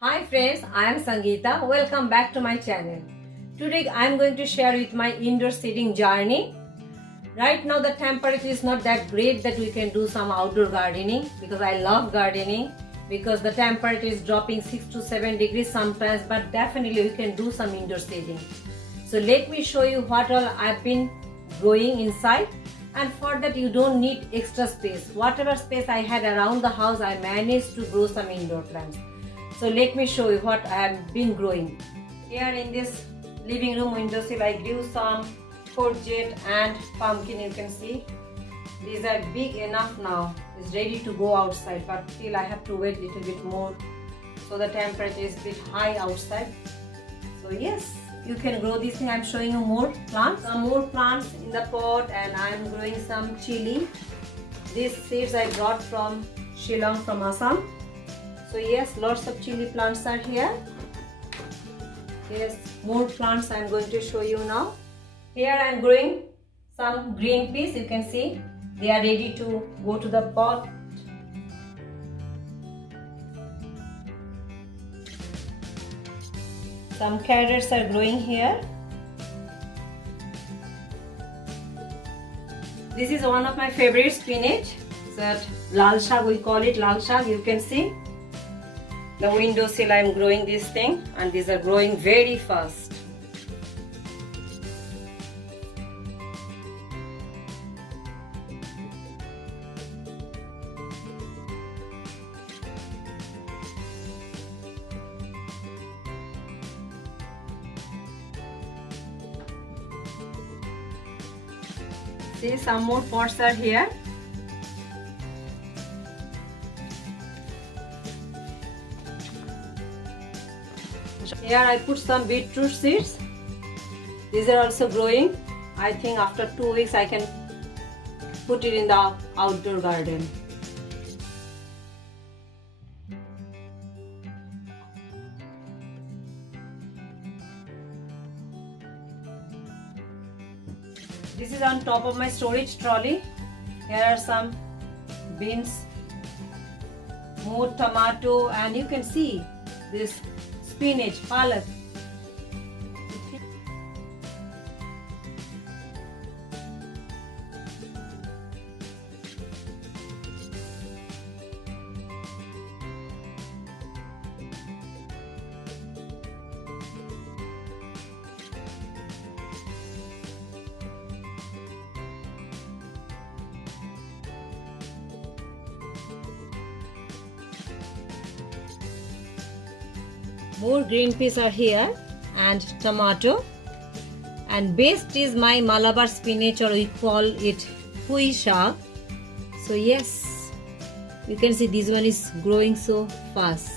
Hi friends, I am Sangita. Welcome back to my channel. Today I am going to share with my indoor seeding journey. Right now the temperature is not that great that we can do some outdoor gardening because I love gardening because the temperature is dropping 6 to 7 degrees sometimes, but definitely we can do some indoor seeding. So let me show you what all I've been growing inside, and for that you don't need extra space. Whatever space I had around the house I managed to grow some indoor plants. So let me show you what I have been growing. Here in this living room windowsill I grew some courgette and pumpkin. You can see these are big enough now. It's ready to go outside, but still I have to wait a little bit more. So the temperature is a bit high outside. So yes, you can grow this thing. I'm showing you more plants. Some more plants in the pot, and I'm growing some chili. These seeds I brought from Shillong, from Assam. So yes, lots of chili plants are here. Yes, more plants I'm going to show you now. Here I'm growing some green peas. You can see they are ready to go to the pot. Some carrots are growing here. This is one of my favorite spinach. That lal shag, we call it lal shag. You can see the windowsill I'm growing this thing, and these are growing very fast. See, some more pots are here. Here I put some beetroot seeds. These are also growing. I think after 2 weeks I can put it in the outdoor garden. This is on top of my storage trolley. Here are some beans, more tomato, and you can see this spinach, palak. More green peas are here, and tomato, and best is my Malabar spinach, or we call it pui shag. So yes, you can see this one is growing so fast.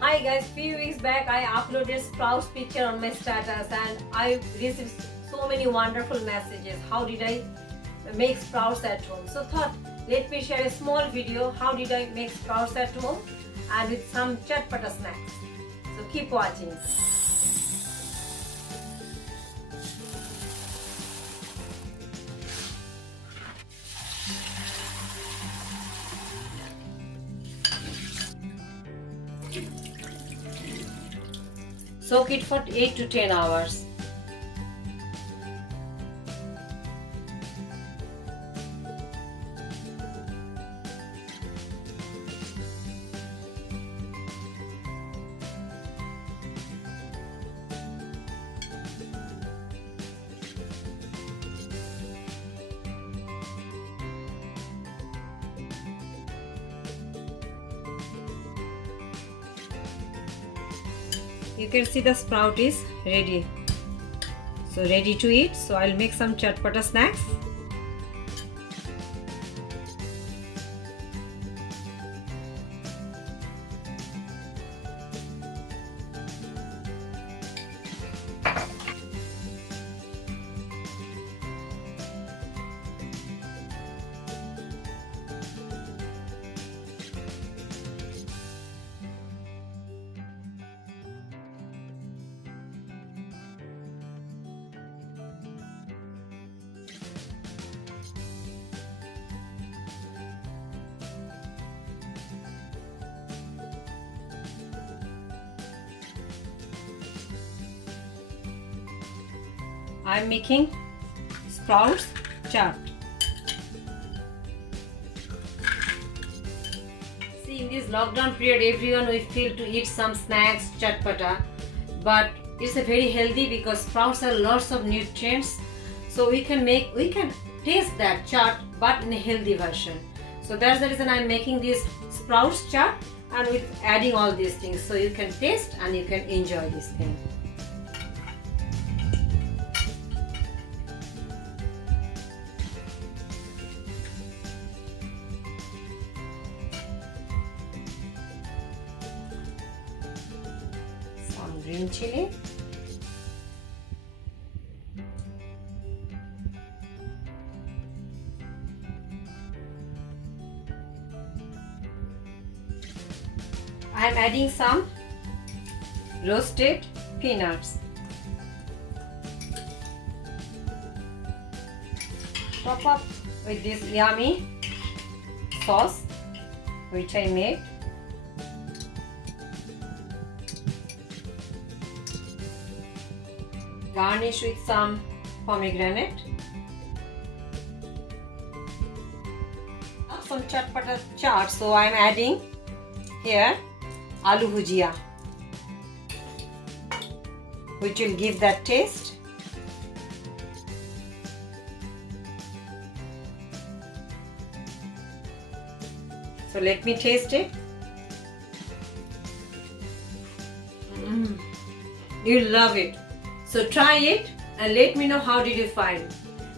Hi guys, few weeks back I uploaded sprouts picture on my status, and I received so many wonderful messages. How did I make sprouts at home? So thought, let me share a small video. How did I make sprouts at home, and with some chatpata snacks. So keep watching. Soak it for 8 to 10 hours. you can see the sprout is ready. So ready to eat. So I'll make some chatpata snacks. I'm making sprouts chaat. See, in this lockdown period, everyone will feel to eat some snacks, chatpata, but it's a very healthy because sprouts have lots of nutrients. So we can taste that chaat, but in a healthy version. So that's the reason I'm making this sprouts chaat and with adding all these things. So you can taste and you can enjoy this thing. Green chili, I am adding some roasted peanuts. Top up with this yummy sauce which I made. Garnish with some pomegranate. Some chatpata chaat, so I am adding here aloo bhujia, which will give that taste. So let me taste it. You'll love it. So try it and let me know how did you find.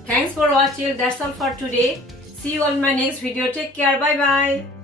Thanks for watching. That's all for today. See you on my next video. Take care. Bye bye.